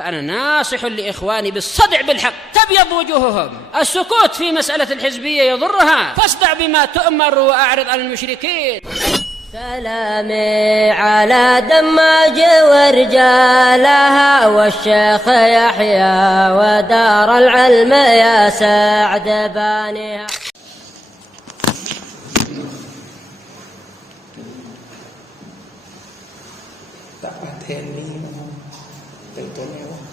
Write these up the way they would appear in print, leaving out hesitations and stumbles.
فأنا ناصح لإخواني بالصدع بالحق تبيض وجوههم. السكوت في مسألة الحزبية يضرها، فاصدع بما تؤمر وأعرض عن المشركين. سلامي على دماج ورجالها والشيخ يحيى ودار العلم يا سعد بانيها. Tak paten ni contohnya apa?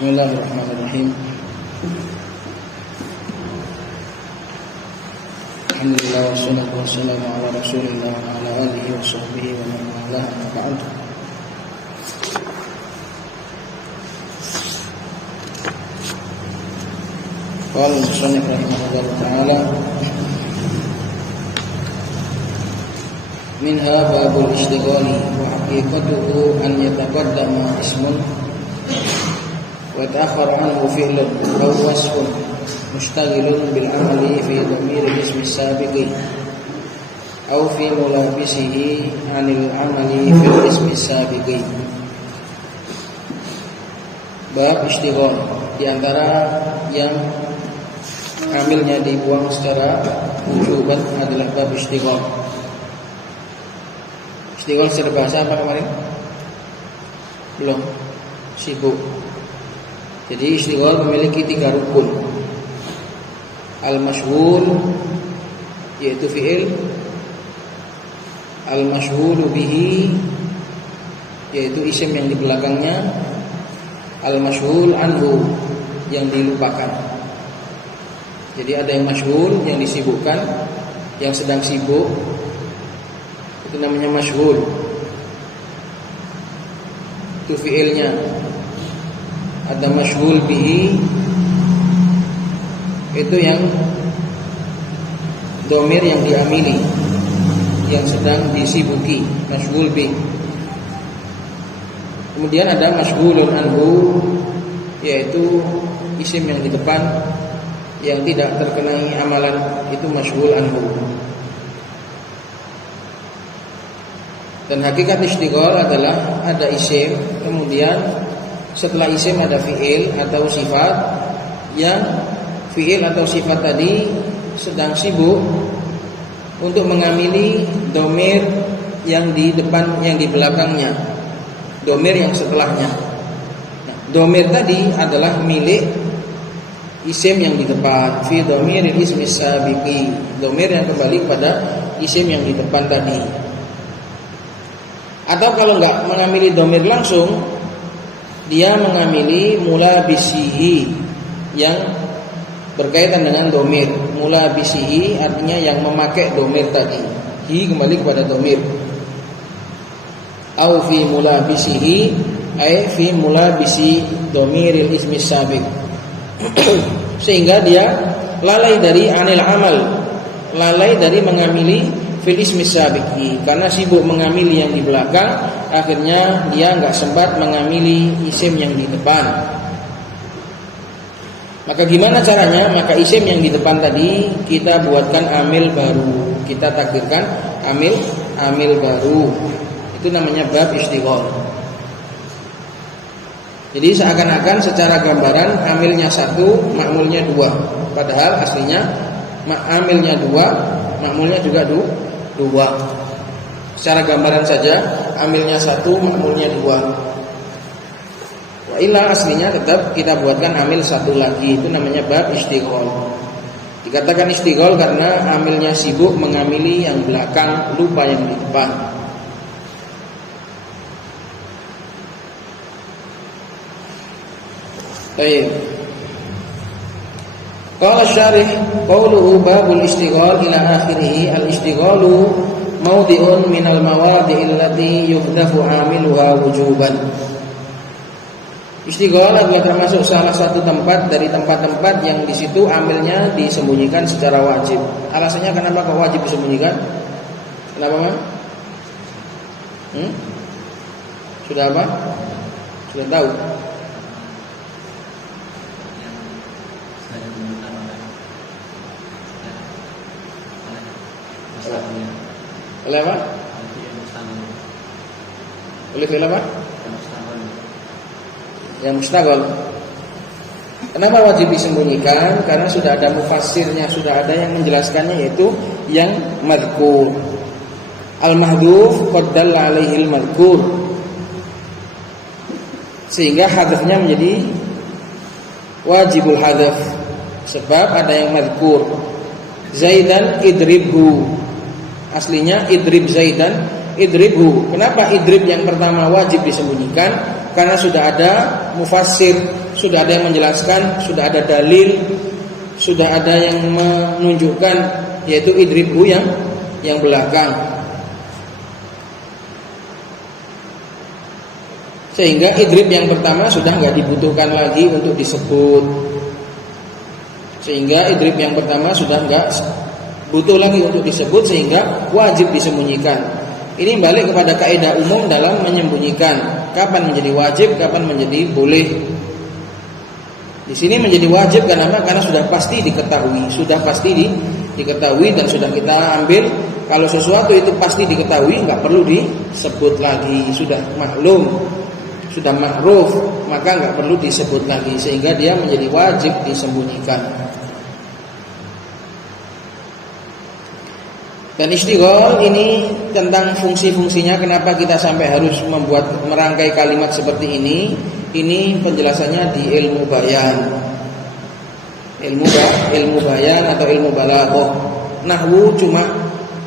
Bismillahirrahmanirrahim. Alhamdulillah wassalatu wassalamu ala Rasulillah wa ala alihi wa sahbihi wa man walah, amma ba'd. Qala al-musannif rahimahullah ta'ala minha babul ishtighali wa haqiqatuhu an yataqaddama ismun wa ta'akhkhara anhu fi'lun aw wasfun mushtaghilun bil amali fi dhamir ismi sabiqi aw fi mulabisihi 'anil amali fi ismi sabiqi. Bab ishtighal, di antara yang amilnya dibuang secara wujuban adalah bab ishtighal. Ishtighal secara bahasa apa kemarin? Belum. Sibuk. Jadi ishtighal memiliki 3 rukun. Al-mashghul yaitu fi'il, al-mashghulu bihi yaitu isim yang di belakangnya, al-mashghul anhu yang dilupakan. Jadi ada yang mashghul, yang disibukkan, yang sedang sibuk, itu namanya mashghul. Itu fi'ilnya. Ada mashghul bihi, itu yang dhamir yang diamili, yang sedang disibuki, mashghul bihi. Kemudian ada mashghulun anhu, yaitu isim yang di depan yang tidak terkenai amalan, itu mashghul anhu. Dan hakikat ishtighal adalah ada isim, kemudian setelah isim ada fi'il atau sifat, yang fi'il atau sifat tadi sedang sibuk untuk mengamili dhamir yang di depan, yang di belakangnya, dhamir yang setelahnya. Nah, dhamir tadi adalah milik isim yang di depan, fi dhamiril ismi sabiqi, dhamir yang kembali pada isim yang di depan tadi. Atau kalau enggak mengamili dhamir langsung, dia mengamili mulabisihi yang berkaitan dengan dhamir. Mulabisihi artinya yang memakai dhamir tadi. Hi kembali kepada dhamir. Au fi mulabisihi ay fi mulabisi dhamiril ismi sabiq. Sehingga dia lalai dari anil amal, lalai dari mengamili fil ismi sabiqi, karena sibuk mengamili yang di belakang, akhirnya dia enggak sempat mengamili isim yang di depan. Maka gimana caranya? Maka isim yang di depan tadi kita buatkan amil baru, kita takdirkan amil baru. Itu namanya bab ishtighal. Jadi seakan-akan secara gambaran amilnya 1, makmulnya 2, padahal aslinya amilnya 2, makmulnya juga 2. Secara gambaran saja amilnya 1, makmulnya 2. Wa illa aslinya tetap kita buatkan amil 1 lagi. Itu namanya bab ishtighal. Dikatakan ishtighal karena amilnya sibuk mengamili yang belakang, lupa yang di depan. Baik. Qala syarih qawluhu babul ishtighal ila akhirih. Al-ishtighalu mawdi'un minal mawadi'il lati yuhdafu amiluha wujuban. Istighol adalah termasuk salah satu tempat dari tempat-tempat yang di situ amilnya disembunyikan secara wajib. Alasannya kenapa kok wajib disembunyikan? Kenapa, Mas? Sudah apa? Sudah tahu? Oleh apa? Oleh fi'il apa? Yang mustaqol. Kenapa wajib disembunyikan? Karena sudah ada mufassirnya, sudah ada yang menjelaskannya, yaitu yang madhkur. Al-mahdhuf qad dalla 'alaihi al-madhkur. Sehingga hadafnya menjadi wajibul hadaf, sebab ada yang madhkur. Zaidan idribhu. Aslinya idrib Zaidan idribhu. Kenapa idrib yang pertama wajib disembunyikan? Karena sudah ada mufassir, sudah ada yang menjelaskan, sudah ada dalil, sudah ada yang menunjukkan, yaitu idribhu yang belakang. Sehingga idrib yang pertama sudah nggak dibutuhkan lagi untuk disebut. Sehingga idrib yang pertama sudah nggak butuh lagi untuk disebut, sehingga wajib disembunyikan. Ini balik kepada kaidah umum dalam menyembunyikan. Kapan menjadi wajib, kapan menjadi boleh. Di sini menjadi wajib karena sudah pasti diketahui, diketahui dan sudah kita ambil. Kalau sesuatu itu pasti diketahui, nggak perlu disebut lagi, sudah maklum, sudah ma'ruf, maka nggak perlu disebut lagi, sehingga dia menjadi wajib disembunyikan. Dan istighol ini tentang fungsi-fungsinya, kenapa kita sampai harus merangkai kalimat seperti ini. Ini penjelasannya di ilmu bayan. Ilmu bayan atau ilmu balaghah. Nahwu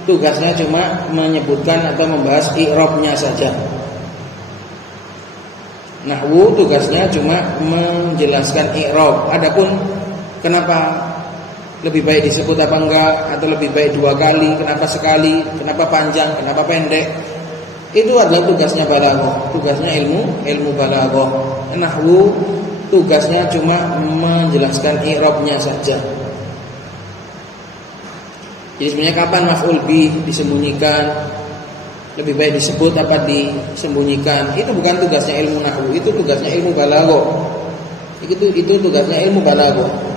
tugasnya cuma menyebutkan atau membahas i'rabnya saja. Nahwu tugasnya cuma menjelaskan i'rab. Adapun kenapa lebih baik disebut apa enggak, atau lebih baik 2 kali, kenapa sekali, kenapa panjang, kenapa pendek, itu adalah tugasnya balaghah, tugasnya ilmu balaghah. Nahwu tugasnya cuma menjelaskan i'rabnya saja. Jadi sebenarnya kapan maf'ul bih disembunyikan, lebih baik disebut apa disembunyikan, itu bukan tugasnya ilmu nahwu, itu tugasnya ilmu balaghah. Itu tugasnya ilmu balaghah.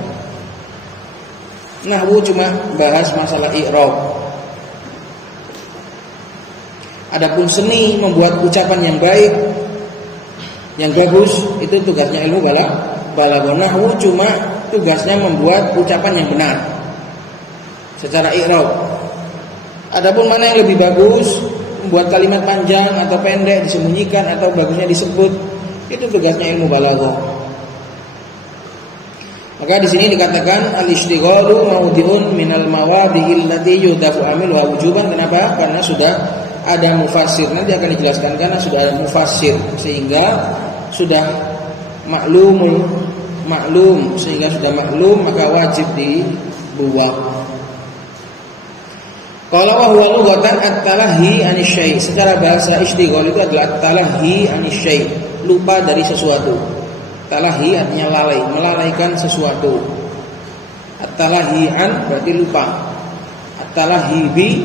Nahwu cuma bahas masalah i'rab. Adapun seni membuat ucapan yang baik, yang bagus, itu tugasnya ilmu balaghah. Nahwu cuma tugasnya membuat ucapan yang benar secara i'rab. Adapun mana yang lebih bagus, membuat kalimat panjang atau pendek, disembunyikan atau bagusnya disebut, itu tugasnya ilmu balaghah. Maka di sini dikatakan al-istighalu mawdi'un minal mawadi'il lati yudafu amiluha wujuban. Kenapa? Karena sudah ada mufassir. Nanti akan dijelaskan karena sudah ada mufassir, sehingga sudah maklum, sehingga sudah maklum maka wajib dibuang. Qala wa huwa lughatan at-talahi anisyai. Secara bahasa istighal itu adalah at-talahi anisyai, lupa dari sesuatu. Talahi artinya lalai, melalaikan sesuatu. At-talahi'an berarti lupa. At-talahibi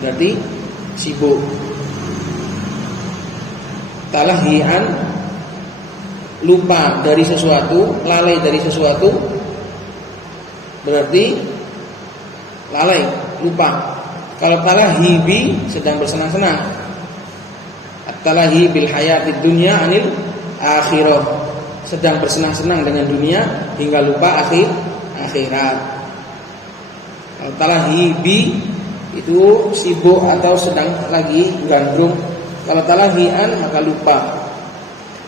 berarti sibuk. Talahi'an lupa dari sesuatu, lalai dari sesuatu, berarti lalai, lupa. Kalau talahibi sedang bersenang-senang. At-talahi bil hayatid dunya anil akhirah, sedang bersenang-senang dengan dunia hingga lupa akhirat. Kalau talahibi itu sibuk atau sedang lagi gandrung. Kalau talahian maka lupa.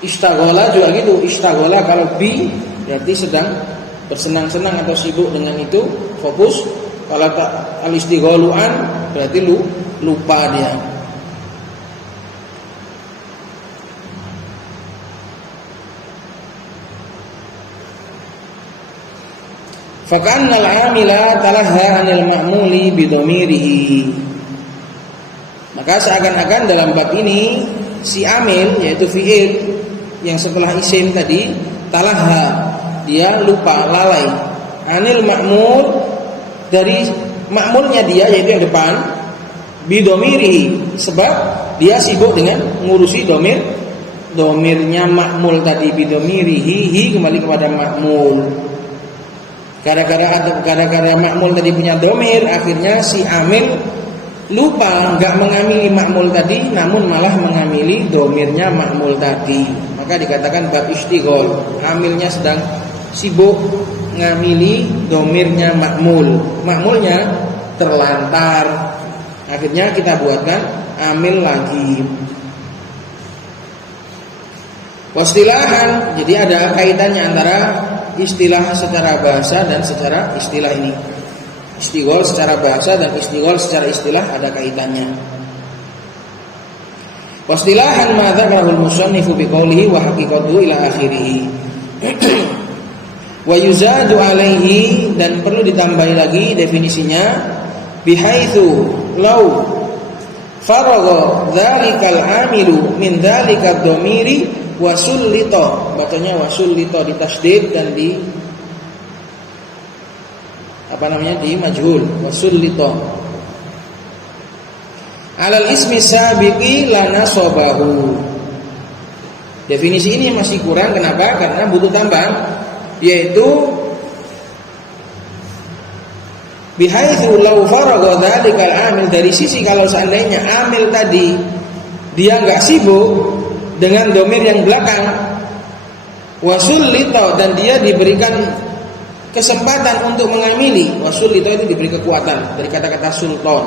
Istaghola juga gitu. Istaghola kalau bi berarti sedang bersenang-senang atau sibuk dengan itu, fokus. Kalau al-istighaluan berarti lupa dia. Faka'anna al-'amila talaha 'anil ma'muli bidhamirihi. Maka seakan-akan dalam bab ini si amil yaitu fi'il yang setelah isim tadi, talaha, dia lupa, lalai. Anil ma'mul, dari ma'mulnya dia yaitu yang depan, bidomirihi, sebab dia sibuk dengan ngurusi domirnya ma'mul tadi, bidomirihi, hi kembali kepada ma'mul. Gara-gara ma'mul tadi punya domir, akhirnya si amil lupa, nggak mengamili ma'mul tadi, namun malah mengamili domirnya ma'mul tadi. Maka dikatakan bab istighol, amilnya sedang sibuk ngamili domirnya ma'mul, ma'mulnya terlantar. Akhirnya kita buatkan amil lagi. Wastilahan, jadi ada kaitannya antara istilah secara bahasa dan secara istilah ini. Istighol secara bahasa dan istighol secara istilah ada kaitannya. Wastilahan ma dzakarahul musannifu biqaulihi wa haqiqatuhu ila akhirih. Wa yuzadu alaihi, dan perlu ditambahi lagi definisinya, bihaitsu law faragha dzalikal amilu min dzalika dhamiri wa sullita, bacanya wa sullita ditasydid dan di di majhul, wa sullita alal ismi sabiqi lana sobahu. Definisi ini masih kurang, kenapa? Karena butuh tambahan, yaitu bihaitsu law faragha dzalikal amil, dari sisi kalau seandainya amil tadi dia enggak sibuk dengan domir yang belakang, wasullita, dan dia diberikan kesempatan untuk mengamili. Wasullita itu diberi kekuatan, dari kata-kata sultan.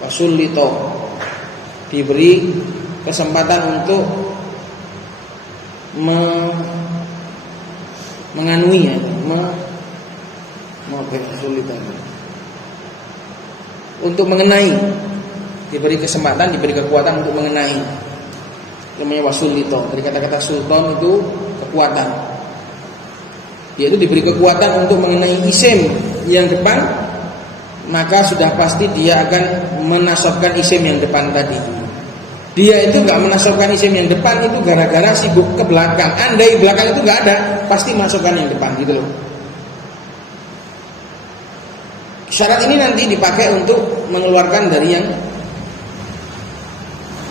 Wasullita, diberi kesempatan untuk menganuinya, untuk mengenai, diberi kesempatan, diberi kekuatan untuk mengenai. Namanya wasullita, dari kata-kata sultan itu kekuatan, yaitu diberi kekuatan untuk mengenai isim yang depan, maka sudah pasti dia akan menasabkan isim yang depan tadi. Dia itu gak menasabkan isim yang depan itu gara-gara sibuk ke belakang. Andai belakang itu gak ada, pasti masukkan yang depan, gitu loh. Syarat ini nanti dipakai untuk mengeluarkan dari yang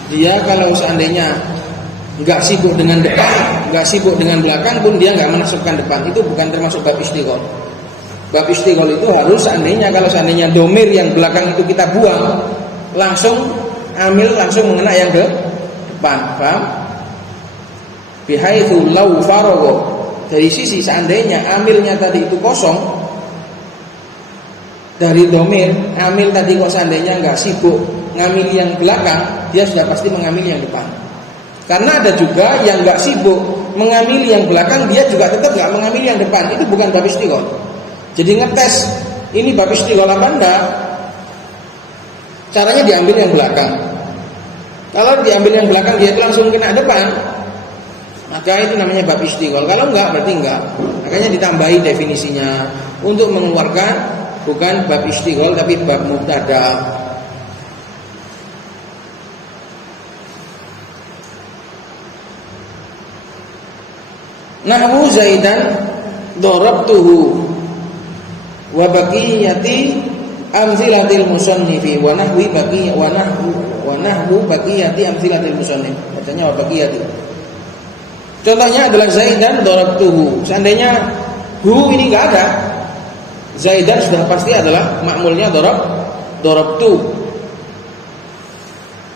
dia kalau seandainya nggak sibuk dengan depan, nggak sibuk dengan belakang pun dia nggak menasabkan depan, itu bukan termasuk bab istighol. Bab istighol itu harus kalau seandainya domir yang belakang itu kita buang, langsung amil langsung mengena yang ke depan, paham? Bihaitsu law faragha, dari sisi seandainya amilnya tadi itu kosong dari domir, amil tadi kok seandainya nggak sibuk ngambil yang belakang, dia sudah pasti mengambil yang depan. Karena ada juga yang nggak sibuk mengambil yang belakang, dia juga tetap nggak mengambil yang depan. Itu bukan bab istighol. Jadi ngetes ini bab istighol apa enggak? Caranya diambil yang belakang. Kalau diambil yang belakang dia itu langsung kena depan, maka itu namanya bab istighol. Kalau enggak berarti enggak. Makanya ditambahi definisinya untuk mengeluarkan bukan bab istighol tapi bab mubtada. Nahwu Zaidan darabtuhu wa baqiyati amzilatil musannifi wa nahwu baqiyati amzilatil musannif. Bacanya wa baqiyati. Contohnya adalah Zaidan darabtuhu. Seandainya hu ini enggak ada, Zaidan sudah pasti adalah ma'mulnya darabtu.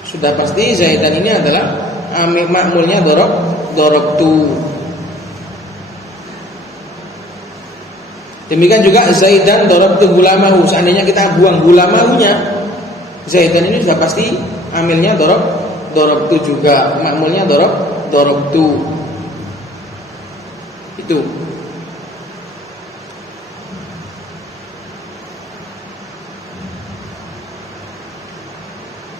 Sudah pasti Zaidan ini adalah ma'mulnya darabtu. Demikian juga Zaidan darabtu gulamahu. Seandainya kita buang gulamahunya, Zaidan ini sudah pasti amilnya darabtu juga, ma'mulnya darabtu. Itu.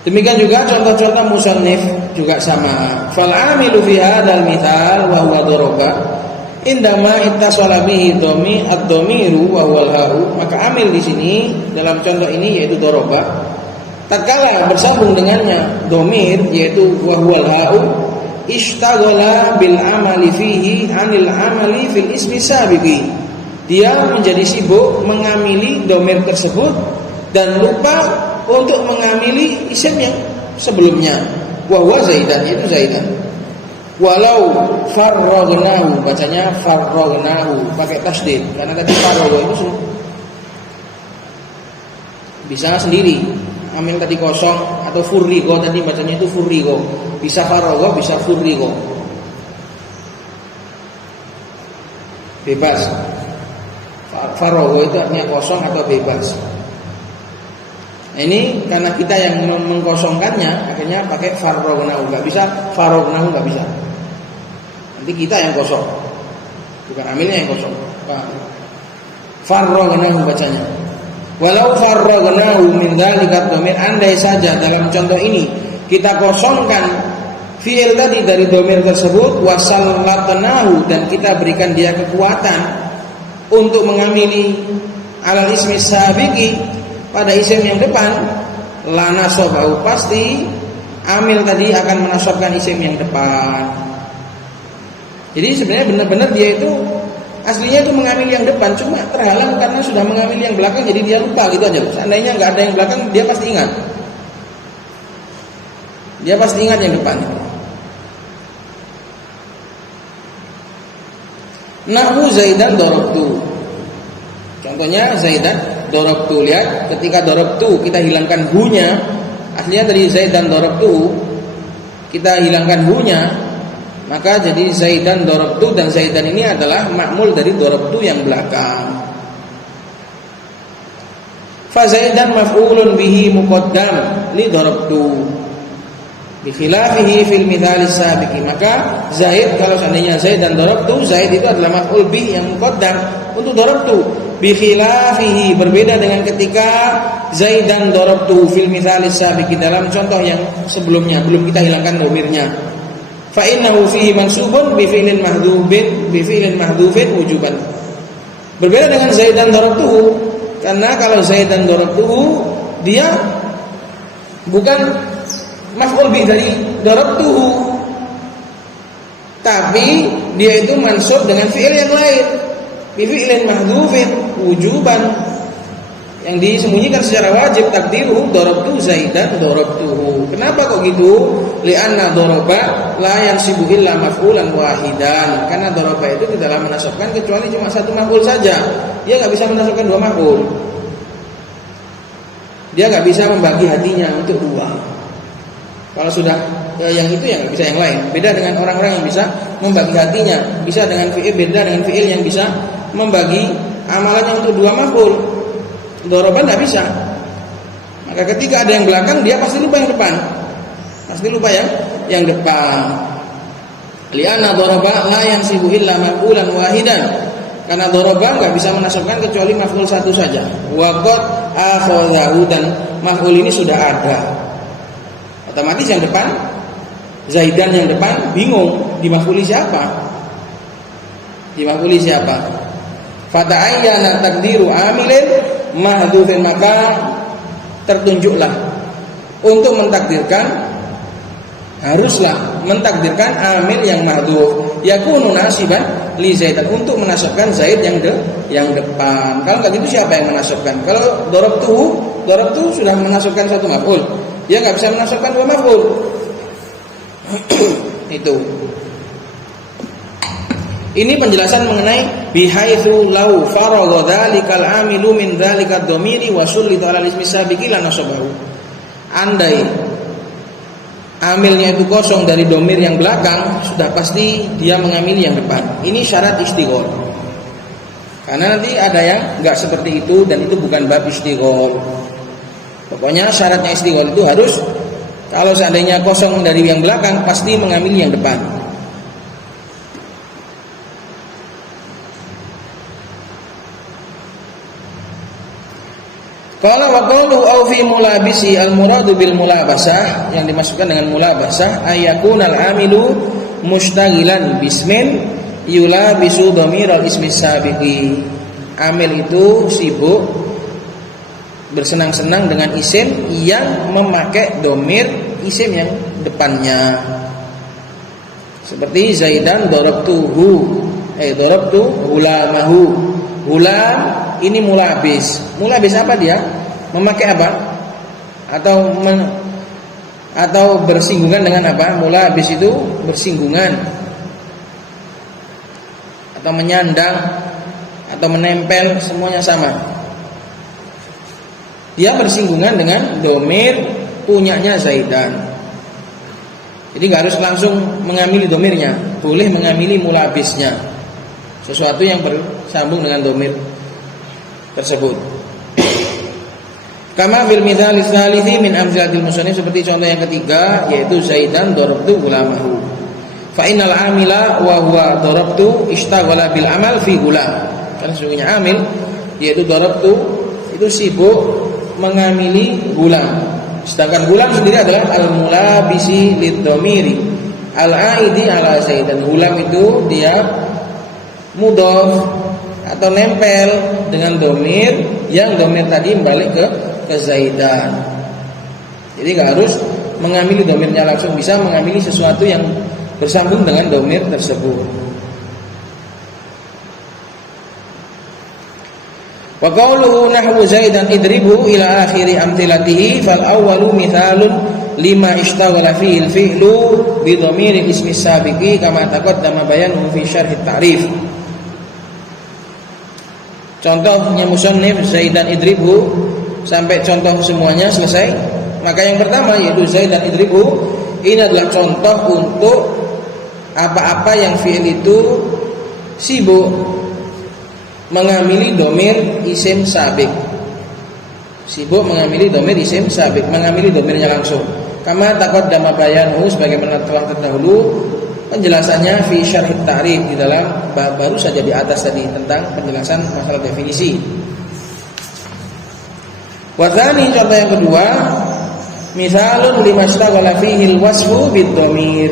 Demikian juga contoh-contoh musannif juga sama. Fal amilu fi hadzal mithal wa huwa daraba indama ittasala bihi ad-dhamiru wa huwal ha'u. Maka amil di sini dalam contoh ini yaitu daraba, tatkala bersambung dengannya dhamir yaitu wa huwal ha'u, ishtaghala bil amali fihi anil amali fil ismi sabiqi. Dia menjadi sibuk mengamili domir tersebut dan lupa untuk mengamili isim yang sebelumnya. Wa huwa Zaidan, itu Zaidan. Walau farragnahu, bacanya farragnahu pakai tasdid karena tadi faragha itu bisa sendiri. Amil tadi kosong atau furrigo, tadi bacanya itu furrigo. Bisa faragha, bisa furrigo. Bebas. Faragha itu artinya kosong atau bebas. Ini karena kita yang mengkosongkannya, akhirnya pakai farragnahu. Enggak bisa faragnahu, enggak bisa. Nanti kita yang kosong, bukan amilnya yang kosong. Farragnahu bacanya. Walau farragnahu min dzalika dhamir, andai saja dalam contoh ini kita kosongkan fi'il tadi dari dhamir tersebut, wasallatnahu, dan kita berikan dia kekuatan untuk mengamili alal ismi sabiqi, pada isim yang depan, la nasabahu, pasti amil tadi akan menasabkan isim yang depan. Jadi sebenarnya benar-benar dia itu aslinya itu mengambil yang depan, cuma terhalang karena sudah mengambil yang belakang, jadi dia lupa gitu aja. Seandainya nggak ada yang belakang, dia pasti ingat. Dia pasti ingat yang depan. Nahu Zaidan darabtu. Contohnya Zaidan darabtu, lihat ketika darabtu kita hilangkan hu-nya, aslinya dari Zaidan darabtu kita hilangkan hu-nya, maka jadi Zaidan darabtu, dan Zaidan ini adalah ma'mul dari darabtu yang belakang. Fa Zaidan maf'ulun bihi muqaddam li darabtu bi khilafihi fil mithal sabiqi. Maka Zaid, kalau seandainya Zaidan darabtu, Zaid itu adalah maf'ul bih yang muqaddam untuk darabtu. Bi khilafihi, berbeda dengan ketika Zaidan darabtu fil mithal sabiqi, dalam contoh yang sebelumnya, belum kita hilangkan dhamirnya. Fa innahu fihi mansubun bi fi'lin mahdhufin wujuban. Berbeda dengan Zaidan darabtuhu, karena kalau Zaidan darabtuhu dia bukan maf'ul bih dari darabtuhu, tapi dia itu mansub dengan fi'il yang lain, bi fi'lin mahdhufin wujuban, yang disembunyikan secara wajib, takdiruhu darabtu Zaidan darabtuhu. Kenapa kok gitu? Li'anna daraba la yansibu illa maf'ulan wahidan. Karena daraba itu tidaklah menasabkan kecuali cuma satu maf'ul saja. Dia enggak bisa menasabkan dua maf'ul. Dia enggak bisa membagi hatinya untuk dua. Kalau sudah yang itu ya enggak bisa yang lain. Beda dengan orang-orang yang bisa membagi hatinya, bisa dengan fi'il, beda dengan fi'il yang bisa membagi amalannya untuk dua maf'ul. Daraba enggak bisa. Maka ketika ada yang belakang, dia pasti lupa yang depan. Pasti lupa yang depan. Li'anna daraba la yansibu illa maf'ulan wahidan. Karena daraba enggak bisa menasabkan kecuali maf'ul satu saja. Wa qad akhadhahu, dan maf'ul ini sudah ada. Otomatis yang depan, Zaidan yang depan bingung di maf'uli siapa? Di maf'uli siapa? Fata'ayyana takdiru amilin mahdhufin, maka tertunjuklah untuk mentakdirkan, haruslah mentakdirkan amil yang mahdhuf, yakunu nasiban li Zaidan, untuk menasabkan Zaid yang depan. Kalau enggak gitu siapa yang menasabkan? Kalau darabtu sudah menasabkan satu maf'ul, dia enggak bisa menasabkan dua maf'ul. Itu. Ini penjelasan mengenai bihaitsu law faragha dzalikal amilu min dzalikad dhamiri wa sullita 'ala ismi sabiqi la nasabahu. Andai amilnya itu kosong dari dhamir yang belakang, sudah pasti dia mengamili yang depan. Ini syarat istighol. Karena nanti ada yang enggak seperti itu, dan itu bukan bab istighol. Pokoknya syaratnya istighol itu harus, kalau seandainya kosong dari yang belakang, pasti mengamili yang depan. Qala wa qawluhu aw fi mulabisi al-muradu bil mulabasah, yang dimasukkan dengan mulabasah ayakunal amilu mustaghilan bismin yulabisu dhamiral ismi sabiqi. Amil itu sibuk bersenang-senang dengan isim yang memakai dhamir isim yang depannya. Seperti Zaidan darabtuhu, darabtu hulamahu. Hulam ini mulabis. Mulabis apa dia? Memakai apa? Atau bersinggungan dengan apa? Mulabis itu bersinggungan atau menyandang atau menempel, semuanya sama. Dia bersinggungan dengan domir punyanya Zaidan. Jadi nggak harus langsung mengamili domirnya, boleh mengamili mulabisnya, sesuatu yang bersambung dengan domir tersebut. Kama fil mithal tsalithi min amsalatil musannif, seperti contoh yang ketiga yaitu Zaidan darabtu gulamahu. Fa innal amila wa huwa darabtu ishtaghala bil amal fi gulam. Karena sesungguhnya amil yaitu darabtu itu sibuk mengamili gulam. Sedangkan gulam sendiri adalah al-mulabisi lid-dhamiri al-aidi ala Zaidan. Gulam itu dia mudhaf atau nempel dengan domir yang domir tadi balik ke Zaidan. Jadi nggak harus mengamili domirnya langsung, bisa mengamili sesuatu yang bersambung dengan domir tersebut. Wa qawluhu nahwu Zaidan idribu ila akhiri amthilatihi fal awwalu mithalun lima ishtaghala fihi al-fi'lu bi dhamiri ismi sabiqi kama taqaddama bayanuhu fi syarh at-ta'rif. Contohnya musannif Zaidan idribu sampai contoh semuanya selesai. Maka yang pertama yaitu Zaidan idribu, ini adalah contoh untuk apa-apa yang fi'il itu sibuk mengamili domir isim sabik. Sibuk mengamili domir isim sabik, mengamili domirnya langsung. Kama taqaddama bayanuhu, sebagaimana telah terdahulu penjelasannya fi syarh at-ta'rif, di dalam baru saja di atas tadi tentang penjelasan masalah definisi. Wa tsani, contoh yang kedua, misalun limashtaghala fihi al-wasfu bid-dhamir.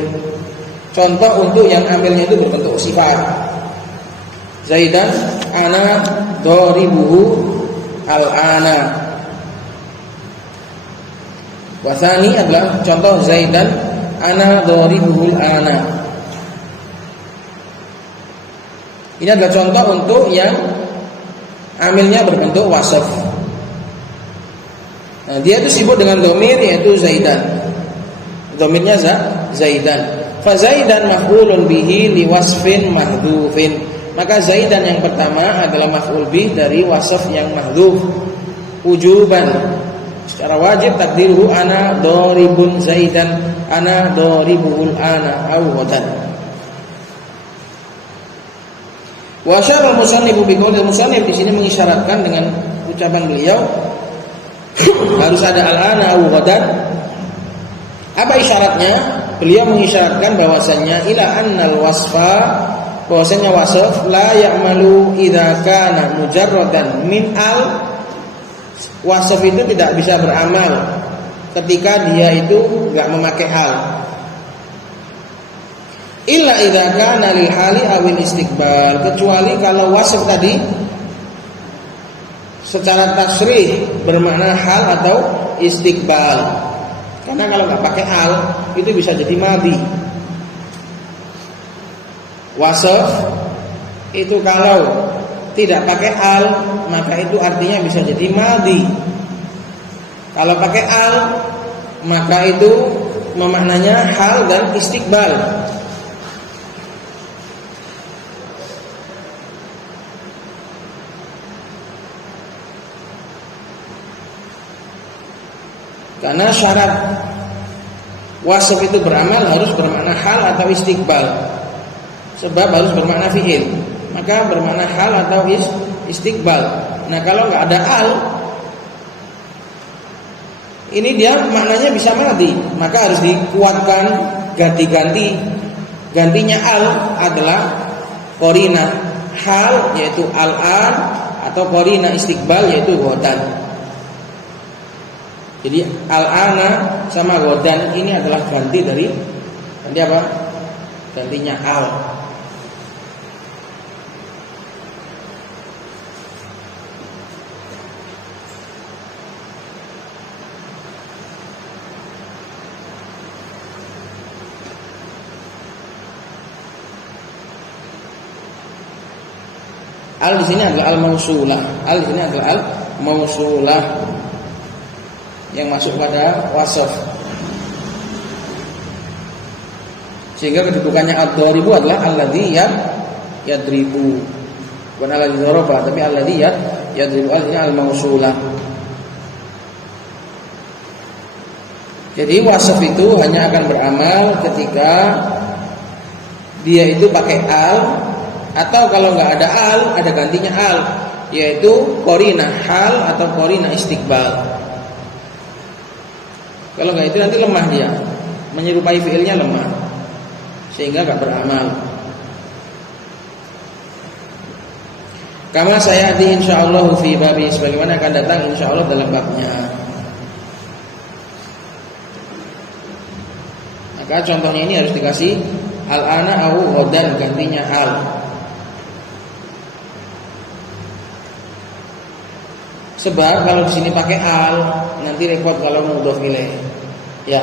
Contoh untuk yang amilnya itu berbentuk sifat. Zaidan ana doribuhu al-ana. Wa tsani adalah contoh Zaidan ana doribuhu al-ana. Ini adalah contoh untuk yang amilnya berbentuk wasaf. Nah, dia itu sibuk dengan domir yaitu Zaidan. Domirnya Zaidan. Fa Zaidan maf'ulun bihi li wasfin mahdhufin. Maka Zaidan yang pertama adalah maf'ul bih dari wasaf yang mahdhuf wujuban. Secara wajib takdiruhu ana doribun Zaidan, ana doribuhul ana au ghadan. Wa syarah musannif bi qaulil musannif, di sini mengisyaratkan dengan ucapan beliau harus ada al-ana au ghadan. Apa isyaratnya? Beliau mengisyaratkan bahwasannya ila annal wasfa, bahwasanya wasaf la ya'malu idza kana mujarradan min al. Wasaf itu tidak bisa beramal ketika dia itu enggak memakai al. Illa idza kana lil hali awil istiqbal, kecuali kalau wasaf tadi secara tasrih bermakna hal atau istiqbal. Karena kalau nggak pakai al itu bisa jadi madhi. Wasaf itu kalau tidak pakai al maka itu artinya bisa jadi madhi. Kalau pakai al maka itu memaknanya hal dan istiqbal. Karena syarat wasaf itu beramal harus bermakna hal atau istiqbal. Sebab harus bermakna fi'il, maka bermakna hal atau istiqbal. Nah kalau nggak ada al, ini dia maknanya bisa madhi, maka harus dikuatkan ganti-ganti. Gantinya al adalah qorina hal yaitu al-an, atau qorina istiqbal yaitu ghadan. Jadi al-ana sama ghadan ini adalah ganti dari apa? Gantinya al. Al di sini adalah al-mausulah. Al di sini adalah al-mausulah yang masuk pada wasaf. Sehingga kedudukannya ad-dharibu adalah alladzi yadribu. Bukan alladzi daraba, tapi alladzi yadribu. Al ini al-mausulah. Jadi wasaf itu hanya akan beramal ketika dia itu pakai al, atau kalau nggak ada al, ada gantinya al, yaitu qarinah hal atau qarinah istiqbal. Kalau nggak itu nanti lemah dia, menyerupai fiilnya lemah, sehingga nggak beramal. Kama saya di insyaallah fi babi, sebagaimana akan datang insyaallah dalam babnya. Maka contohnya ini harus dikasih al-ana au ghadan, gantinya al. Sebab kalau di sini pakai al, nanti repot kalau mudhof ilaih. Ya,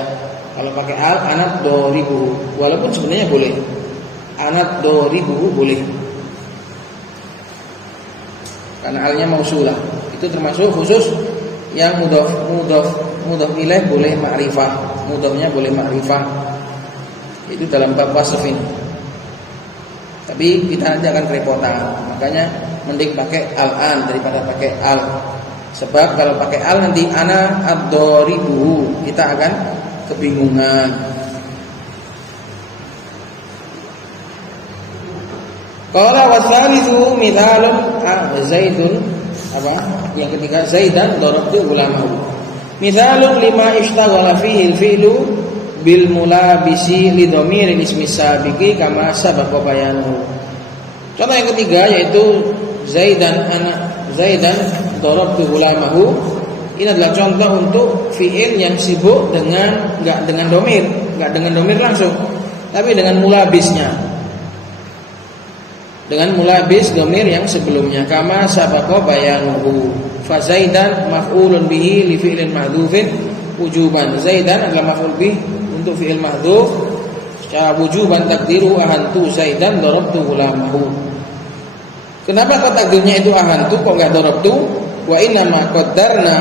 kalau pakai al, anat doribu, walaupun sebenarnya boleh. Anat doribu boleh. Karena alnya mausulah. Itu termasuk khusus yang mudhof ilaih boleh ma'rifah, mudhofnya boleh ma'rifah. Itu dalam bab wasf ini. Tapi kita nanti akan kerepotan. Makanya mending pakai al-an daripada pakai al. Sebab kalau pakai al nanti ana ad-dharibu, kita akan kebingungan. Qala wa tsalitsu mithalun zaidun, apa? Yang ketiga zaidan darabtu ulamahu. Mithalun lima ishtaghala fihi al-fi'lu bil mulabisi li dhamiril ismi sabiqi kama sabaqa bayanuhu. Contoh yang ketiga yaitu zaidan darabtu ulamahu. Ini adalah contoh untuk fi'il yang sibuk dengan enggak dengan domir langsung, tapi dengan mulabisnya. Dengan mulabis domir yang sebelumnya, kama sabaqa bayanuhu. Fa zaidan maf'ulun bihi li fi'lin mahdhufin wujuban. Zaidan adalah maf'ul bih untuk fi'il mahdhuf secara wujuban, takdiru ahantu zaidan darabtu ulamahu. Kenapa kok takdirnya itu ahantu kok enggak darabtu? Wa inna ma qaddarna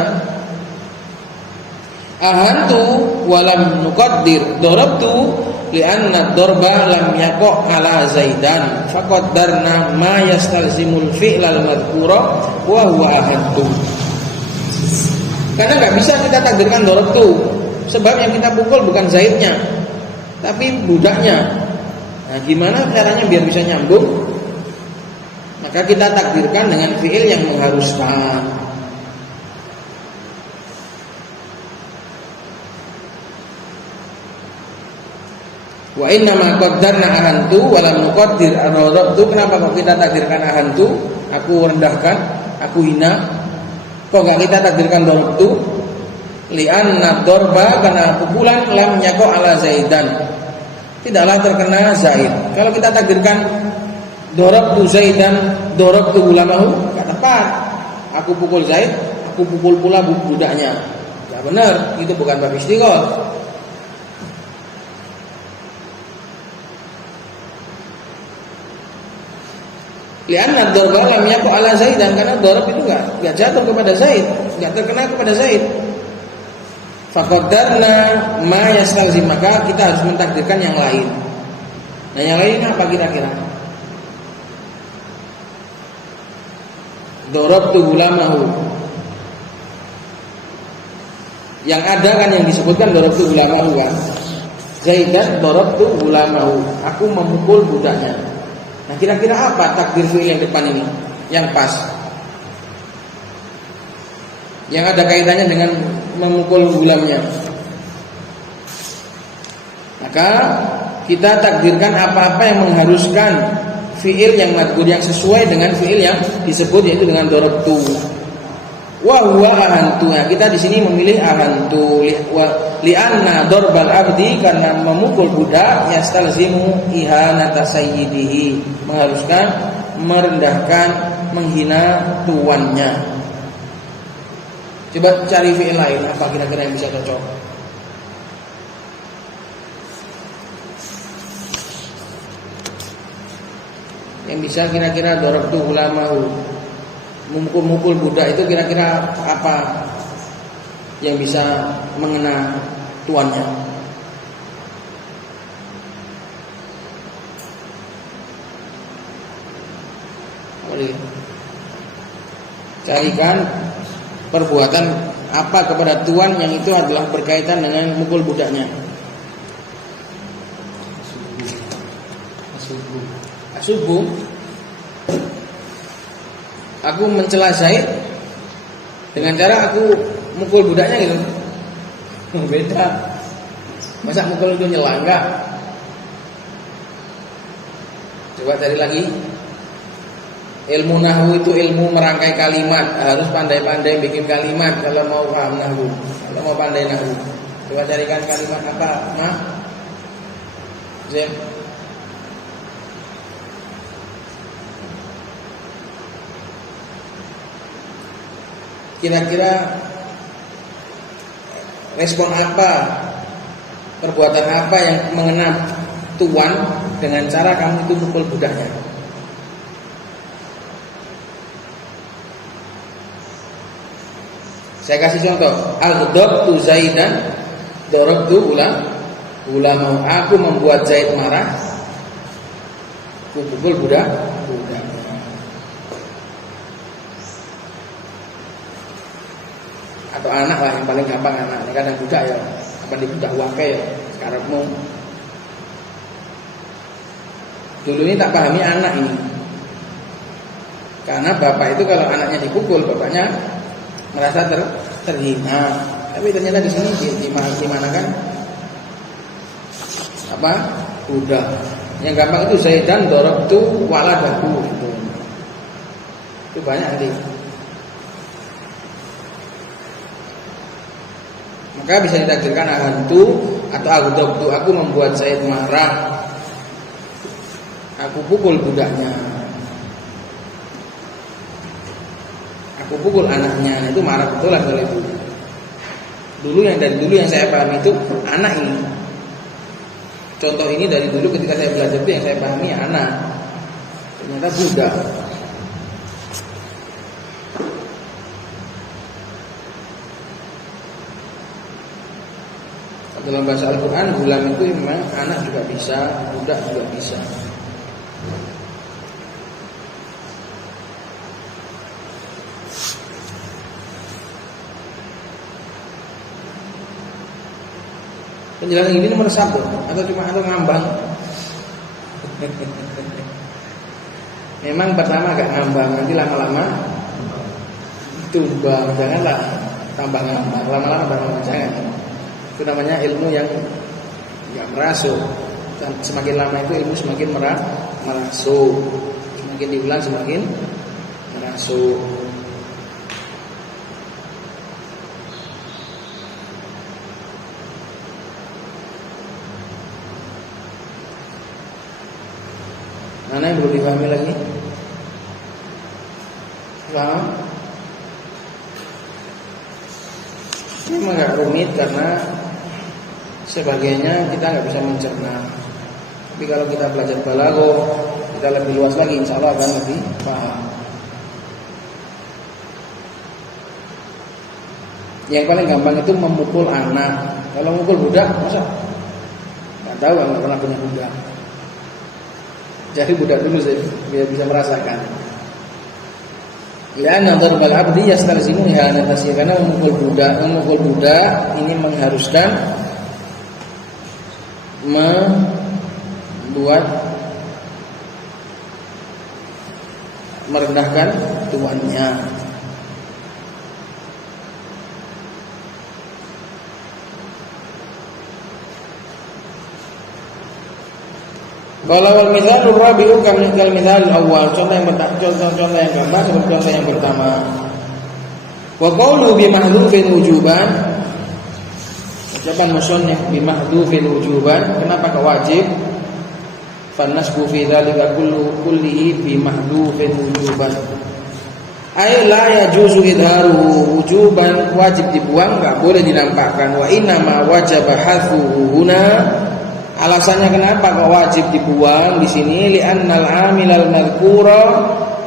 ahantu wa lam nuqaddir darabtu li'anna ad-darba lam yaqa' ala zaidan faqaddarna ma yastalzimul fi'lal madhkura wa huwa ahantu. Karena enggak bisa kita takdirkan darabtu, sebab yang kita pukul bukan zaidnya tapi budaknya. Nah, gimana caranya biar bisa nyambung? Maka kita takdirkan dengan fi'il yang mengharuskan. Wa inna ma qaddarna ahantu wa lam nuqaddir darabtu. Kenapa kok kita takdirkan ahantu? Aku rendahkan, aku hina. Kok enggak kita takdirkan darabtu? Li'anna darba, karena pukulan lam yaqa' ala zaidan, tidaklah terkena zaid. Kalau kita takdirkan darabtu zaidan darabtu ulamahu, enggak tepat. Aku pukul zaid, aku pukul pula budaknya. Enggak benar, itu bukan bab istighol. Lianna darba lam yaqa' ala zaidan, karena darab itu enggak jatuh kepada zaid, enggak terkena kepada zaid. Faqaddarna ma yastalzim, maka kita harus mentakdirkan yang lain. Nah, yang lain apa kira-kira? Darabtu ulamahu. Yang ada kan yang disebutkan darabtu ulamahu kan. Zaidan darabtu ulamahu. Aku memukul budaknya. Nah, kira-kira apa takdir fi'il yang depan ini yang pas? Yang ada kaitannya dengan memukul gulamnya. Maka kita takdirkan apa-apa yang mengharuskan fi'il yang madhkur, yang sesuai dengan fi'il yang disebut, yaitu dengan darabtu. Wa huwa ahantu. Nah, kita di sini memilih ahantu li'anna darbal abdi, karena memukul budak yastalzimu ihanata sayyidihi, mengharuskan merendahkan, menghina tuannya. Coba cari fi'il lain apa kira-kira yang bisa cocok. yang bisa kira-kira darabtu ulamahu, mukul budak itu kira-kira apa yang bisa mengena tuannya? Carikan perbuatan apa kepada tuan yang itu adalah berkaitan dengan mukul budaknya. Asubu. Aku mencela Zaid dengan cara aku mukul budaknya gitu. Beda. Masa mukul itu nyela, enggak? Coba cari lagi. Ilmu nahwu itu ilmu merangkai kalimat, harus pandai-pandai bikin kalimat kalau mau paham nahwu, kalau mau pandai nahwu. Coba carikan kalimat apa, Nah, Zain. Kira-kira respon apa, perbuatan apa yang mengena tuan dengan cara kamu itu mukul budaknya? Saya kasih contoh, al-darabtu Zaidan, darabtu ulama. Aku membuat Zaid marah, aku pukul budak. Atau anak lah, yang paling gampang anak. Ini kadang budak ya, apa di budak wakai ya, sekarang mau. Dulu ini tak pahami anak ini, karena bapak itu kalau anaknya dipukul, bapaknya merasa terhina. Tapi ternyata di sini gimana kan? Apa? Budak. Yang gampang itu Zaidan darabtu waladahu gitu. Itu banyak nanti. Maka bisa ditakdirkan ahantu atau aghdabtu, aku membuat Zaid marah. Aku pukul budaknya. Aku pukul anaknya, itu marah betul lah kalau itu. Dulu yang saya pahami itu anak ini. Contoh ini dari dulu ketika saya belajar itu yang saya pahami anak. Ternyata budak. Dalam bahasa Al-Quran, gulam itu memang anak juga bisa, budak juga bisa. Penjelasan ini nomor 1 atau cuma ngambang? Memang pertama agak ngambang, nanti lama-lama tumbang. Janganlah tambah ngambang, lama-lama tambah jangan. Itu namanya ilmu yang nggak merasuk. Dan semakin lama itu ilmu semakin merasuk. Semakin diulang semakin merasuk. Mana yang perlu dipahami lagi? Paham? Memang agak rumit karena sebagainya kita nggak bisa mencerna. Tapi kalau kita belajar balaghah, kita lebih luas lagi, insya Allah akan lebih paham. Yang paling gampang itu memukul anak. Kalau memukul budak, masa? Nggak tahu, nggak pernah punya budak. Jadi budak dulu saya biar bisa merasakan. Ya, nadhar bal abdi yastalzimu ihanatasi, karena memukul budak ini mengharuskan merendahkan tuannya. Kalau wal mithal rabi'u kal mithal awal, contoh yang gampang seperti contoh yang pertama. Wa qawlu bi mahdhufin wujuban, ucapan musannif bi mahdhufin wujuban, kenapa kau wajib? Fanasbu fi dzalika kullihi bi mahdhufin wujuban. Ay la yajuzu idharuhu wujuban, wajib dibuang, enggak boleh dinampakkan. Wa inna ma wajaba hadfuhu huna, Alasannya kenapa kok wajib dibuang di sini? Li'annal amilal madhkura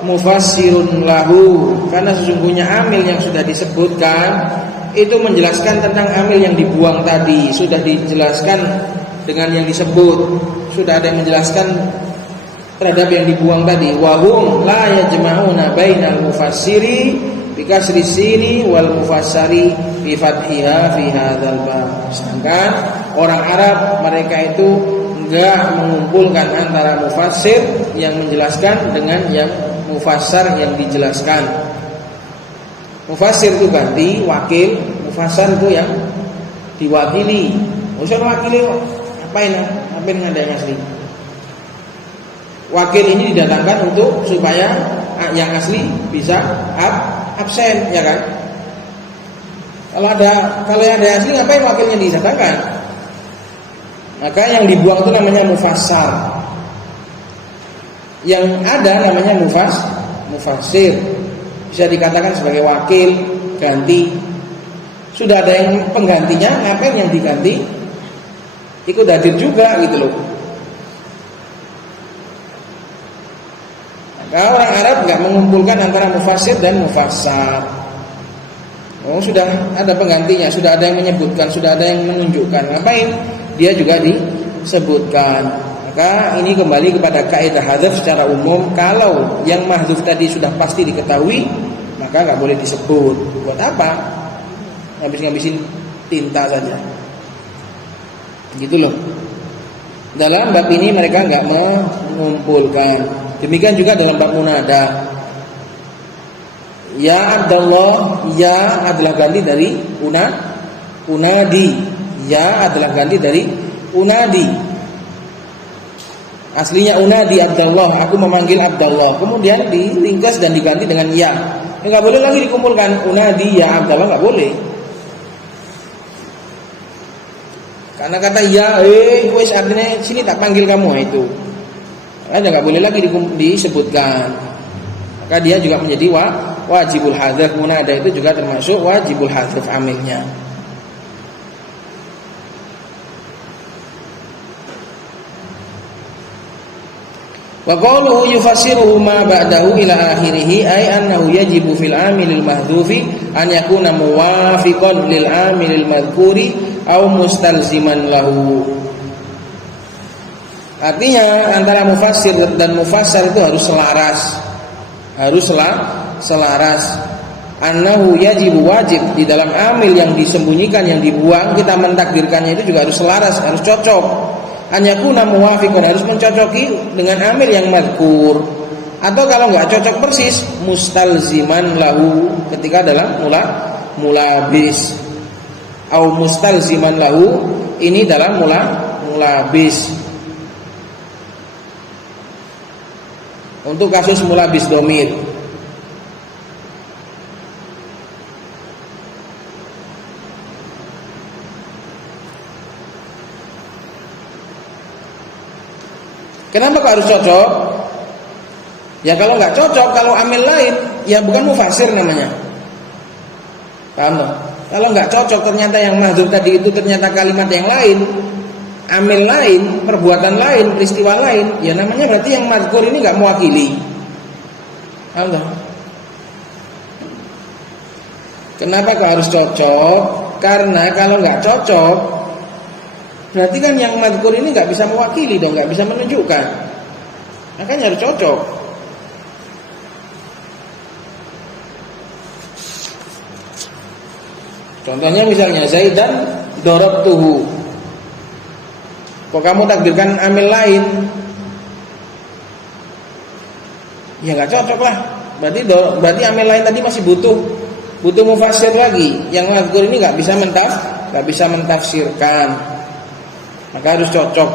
mufassirun lahu. Karena sesungguhnya amil yang sudah disebutkan itu menjelaskan tentang amil yang dibuang tadi. Sudah dijelaskan dengan yang disebut. Sudah ada yang menjelaskan terhadap yang dibuang tadi. Wa hum la yajma'una bainal mufassiri bi kasri sini wal mufassari bi fathiha fi hadzal bab. Sedangkan orang Arab mereka itu enggak mengumpulkan antara mufassir yang menjelaskan dengan yang mufassar yang dijelaskan. Mufassir itu ganti wakil, mufassar itu yang diwakili. Usah wakili ngapain ada yang asli. Wakil ini didatangkan untuk supaya yang asli bisa absen, ya kan? Kalau yang ada asli ngapain wakilnya didatangkan? Maka yang dibuang itu namanya mufassar. Yang ada namanya mufassir. Bisa dikatakan sebagai wakil, ganti. Sudah ada yang penggantinya, ngapain yang diganti? Ikut hadir juga gitu loh. Maka orang Arab enggak mengumpulkan antara mufassir dan mufassar. Sudah ada penggantinya, sudah ada yang menyebutkan, sudah ada yang menunjukkan. Ngapain? Dia juga disebutkan. Maka ini kembali kepada kaidah hadzf secara umum. Kalau yang mahdzuf tadi sudah pasti diketahui, maka nggak boleh disebut. Buat apa? Ngabis-ngabisin tinta saja. Gitu loh. Dalam bab ini mereka nggak mengumpulkan. Demikian juga dalam bab munada. Ya Abdullah, ya adalah ganti dari unadi. Ya adalah ganti dari unadi. Aslinya unadi Abdullah, aku memanggil Abdullah. Kemudian diringkas dan diganti dengan ya. Enggak boleh lagi dikumpulkan unadi ya Abdullah, enggak boleh. Karena kata ya, wis artinya sini tak panggil kamu itu. Ada enggak boleh lagi disebutkan. Maka dia juga menjadi wajibul hadzf. Munada itu juga termasuk wajibul hadzf amilnya. Wa qawluhu yufassiruhu ma ba'dahu ila akhirih ay annahu yajibu fil amilil mahdhufi an yakuna muwafiqan lil amilil madhkuri aw mustalziman lahu. Artinya antara mufassir dan mufassar itu harus selaras. Harus selaras. Annahu yajibu wajib di dalam amil yang disembunyikan, yang dibuang, kita mentakdirkannya itu juga harus selaras, harus cocok. Anyakuna muwafiqun, harus mencocoki dengan amil yang madhkur. Atau kalau enggak cocok persis, mustalziman lahu ketika dalam mulabis. Au mustalziman lahu ini dalam mulabis. Untuk kasus mulabis dhamir. Kenapa kok harus cocok? Ya kalau nggak cocok, kalau amil lain, ya bukan mufassir namanya. Paham toh? Kalau nggak cocok, ternyata yang mahdzuf tadi itu ternyata kalimat yang lain, amil lain, perbuatan lain, peristiwa lain, ya namanya berarti yang mazkur ini nggak mewakili. Paham toh? Kenapa kok harus cocok? Karena kalau nggak cocok, berarti kan yang mazkur ini nggak bisa mewakili dong, nggak bisa menunjukkan. Makanya harus cocok. Contohnya misalnya Zaidan darabtuhu. Kok kamu takdirkan amil lain? Ya nggak cocok lah. Berarti amil lain tadi masih butuh mufassir lagi. Yang mazkur ini nggak bisa mentafsirkan. Maka harus cocok.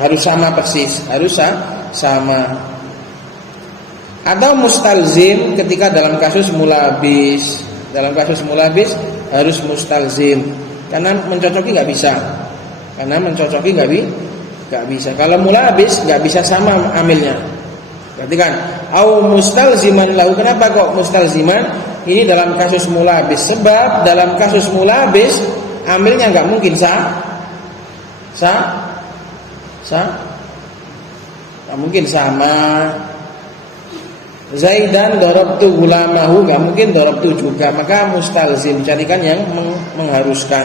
Harus sama persis, harus sama. Atau mustalzim ketika dalam kasus mulabis. Dalam kasus mulabis harus mustalzim. Karena mencocoki nggak bisa. Kalau mulabis nggak bisa sama amilnya. Berarti kan, au mustalziman lahu. Kenapa kok mustalziman? Ini dalam kasus mulabis. Sebab dalam kasus mulabis amilnya nggak mungkin Nggak mungkin sama. Zaidan darabtu gulamahu, nggak mungkin darabtu juga, maka mustalzim, carikan yang mengharuskan.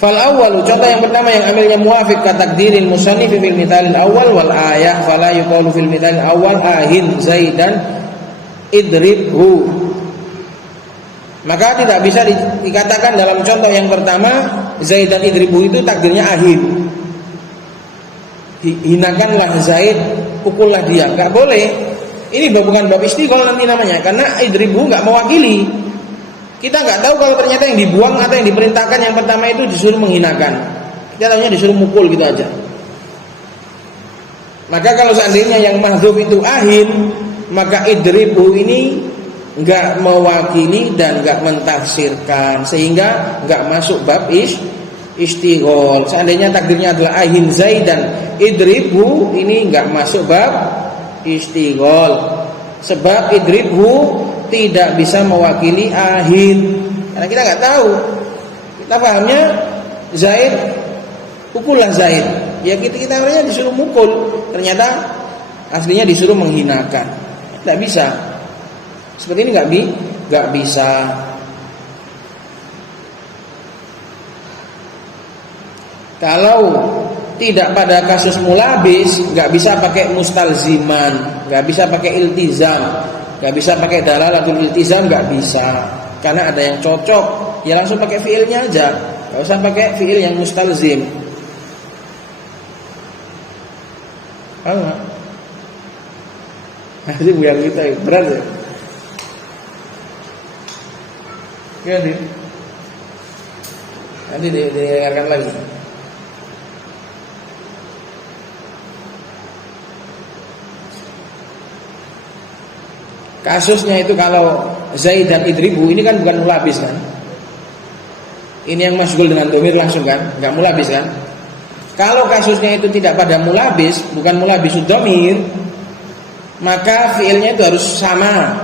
Fal awwalu, contoh yang pertama yang amilnya muwafiq ka takdirin musannif fil mithalil awal wal ayah fala yuqalu fil mithalil awal ahin Zaidan idribhu. Maka tidak bisa dikatakan dalam contoh yang pertama Zaidan idribhu itu takdirnya ahin. Hinakanlah Zaid, pukullah dia, enggak boleh. Ini bukan bab istighol nanti namanya, karena idribhu enggak mewakili. Kita enggak tahu kalau ternyata yang dibuang atau yang diperintahkan yang pertama itu disuruh menghinakan. Kita tahunya disuruh mukul gitu aja. Maka kalau seandainya yang mahdzuf itu ahin, maka idribhu ini enggak mewakili dan enggak mentafsirkan, sehingga enggak masuk bab istighol. Seandainya takdirnya adalah ahin Zaidan idribhu, ini enggak masuk bab istighol. Sebab idribhu tidak bisa mewakili ahin, karena kita enggak tahu. Kita pahamnya Zaid, pukullah Zaid. Ya kita awalnya disuruh mukul, ternyata aslinya disuruh menghinakan. Tidak bisa. Seperti ini enggak bisa. Kalau tidak pada kasus mulabis, nggak bisa pakai mustalziman, nggak bisa pakai iltizam, nggak bisa pakai dalalatul iltizam, nggak bisa. Karena ada yang cocok, ya langsung pakai fiilnya aja, nggak usah pakai fiil yang mustalzim. Paham nggak? Nanti bu yang kita berat ya. Oke, nanti didengarkan lagi. Kasusnya itu kalau Zaid dan idribu ini kan bukan mulabis kan? Ini yang masghul dengan dhamir langsung kan? Enggak mulabis kan? Kalau kasusnya itu tidak pada mulabis, bukan mulabisud dhamir, maka fiilnya itu harus sama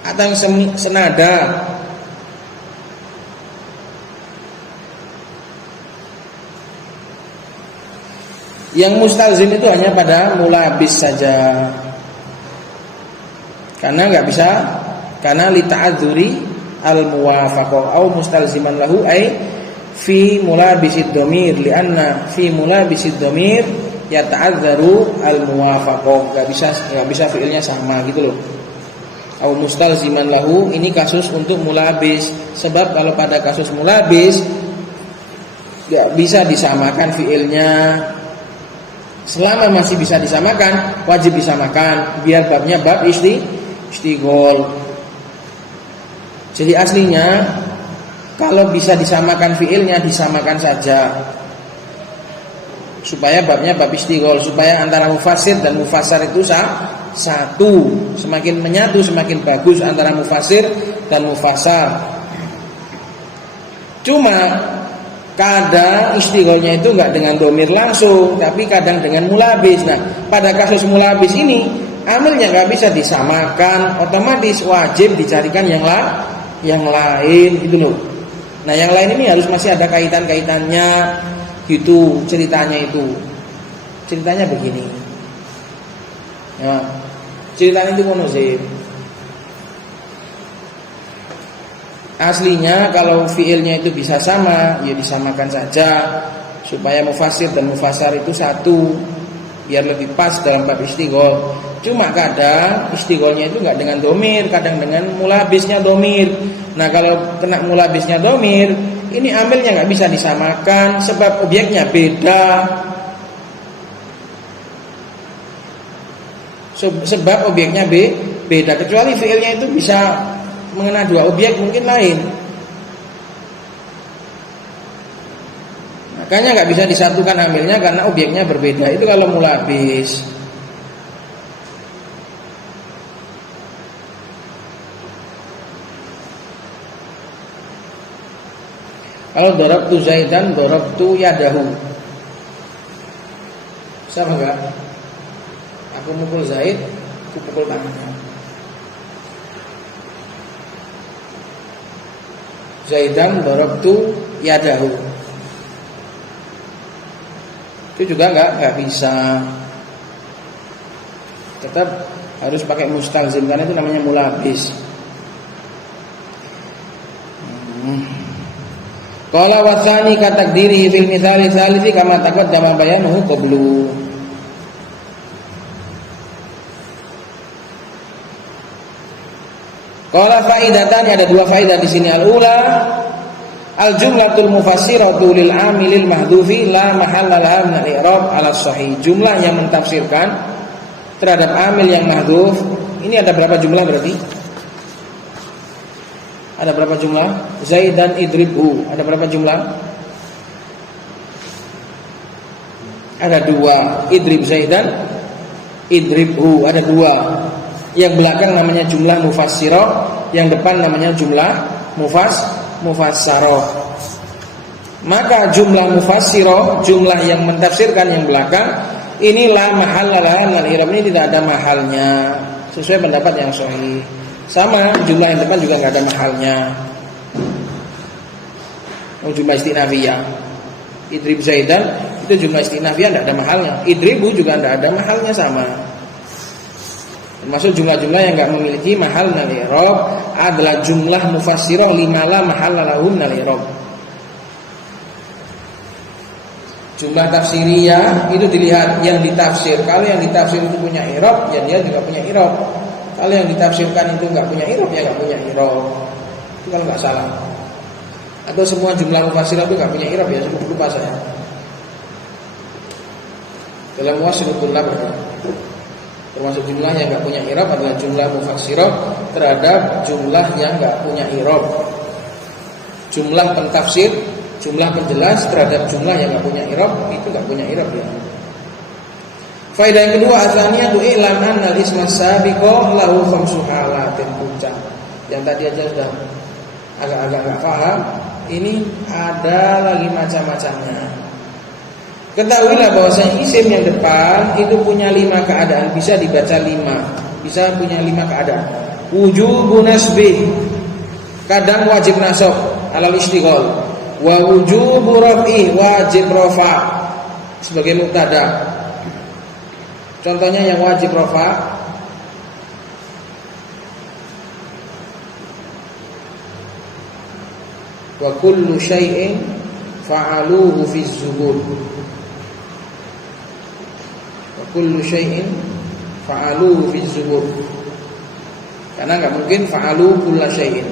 atau senada. Yang mustalzim itu hanya pada mulabis saja. Karena enggak bisa, karena li ta'adzuri al-muwafaqah au mustalziman lahu ay fi mulabisid dhamir lianna fi mulabisid dhamir yata'adzaru al-muwafaqah. Enggak bisa fiilnya sama gitu loh. Au mustalziman lahu, ini kasus untuk mulabis. Sebab kalau pada kasus mulabis enggak bisa disamakan fiilnya. Selama masih bisa disamakan, wajib disamakan biar babnya bab istighol. Jadi aslinya kalau bisa disamakan fiilnya disamakan saja, supaya babnya bab istighol, supaya antara mufassir dan mufassar itu satu, semakin menyatu semakin bagus antara mufassir dan mufassar. Cuma kadang istigholnya itu enggak dengan dhamir langsung, tapi kadang dengan mulabis. Nah, pada kasus mulabis ini amilnya enggak bisa disamakan, otomatis wajib dicarikan yang lain gitu loh. Nah, yang lain ini harus masih ada kaitan-kaitannya gitu ceritanya itu. Ceritanya begini. Ya, ceritanya itu ngono sih. Aslinya kalau fiilnya itu bisa sama, ya disamakan saja supaya mufassir dan mufassar itu satu, biar lebih pas dalam bab istighol. Cuma kadang istigholnya itu enggak dengan dhamir, kadang dengan mulabisnya dhamir. Nah, kalau kena mulabisnya dhamir, ini amilnya enggak bisa disamakan sebab objeknya beda. Sebab objeknya beda, kecuali fiilnya itu bisa mengena dua objek mungkin lain. Makanya nggak bisa disatukan amilnya karena objeknya berbeda. Itu kalau mulabis. Kalau darabtu Zaidan, darabtu yadahu. Sama enggak? Aku mukul Zaid, aku pukul tangannya. Zaidan darabtu yadahu. Itu juga nggak bisa. Tetap harus pakai mustalzim karena itu namanya mulabis. Qala wa tsani ka taqdirihi fil mithali tsalisi kama taqaddama bayanuhu qablu. Qala faidatan, ada dua faidah di sini. Al-ula al-jumlatul mufassiratu lil amilil mahdhufi la mahalla laha min al-i'rab ala sahih. Jumlah yang mentafsirkan terhadap amil yang mahdhuf. Ini ada berapa jumlah berarti? Ada berapa jumlah? Zaidan idribhu. Ada berapa jumlah? Ada dua. Idrib Zaidan, idribhu. Ada dua. Yang belakang namanya jumlah mufassirah, yang depan namanya jumlah mufassarah. Maka jumlah mufassirah, jumlah yang mentafsirkan yang belakang, inilah mahallalah al-i'rab, ini tidak ada mahalnya sesuai pendapat yang sahih. Sama jumlah yang depan juga nggak ada mahalnya. Jumlah istinafiyah. Idrib Zaidan itu jumlah istinafiyah tidak ada mahalnya. Idribu juga tidak ada mahalnya, sama. Termasuk jumlah-jumlah yang nggak memiliki mahal minal i'rab adalah jumlah mufassirah lima la mahalla lahum minal i'rab. Jumlah tafsiriyah itu dilihat yang ditafsir. Kalau yang ditafsir itu punya i'rab, ya dia juga punya i'rab. Kalau yang ditafsirkan itu nggak punya i'rab, ya nggak punya i'rab. Itu kalau nggak salah. Atau semua jumlah mufassirah itu nggak punya i'rab, ya lupa saya. Dalam Muwassiratul Lab termasuk jumlah yang nggak punya i'rab adalah jumlah mufassirah terhadap jumlah yang nggak punya i'rab. Jumlah pentafsir, jumlah penjelas terhadap jumlah yang nggak punya i'rab, itu nggak punya i'rab, ya. Faedah yang kedua, asalnya tu i'lam anna al-isma sabiqa lahu khamsu halatin puncak. Yang tadi aja sudah agak-agak enggak paham, ini ada lagi macam-macamnya. Ketahuilah bahwasanya isim yang depan itu punya 5 keadaan, bisa dibaca 5, bisa punya 5 keadaan. Wujubun nasbih, kadang wajib nasab alal istighol. Wa wujubu raf'i, wajib rafa sebagai mubtada. Contohnya yang wajib rafa, wa kullu syai'in fa'aluhu fi zubur. Wa kullu syai'in fa'aluhu fi zubur. Karena enggak mungkin fa'alu kulla syai'in.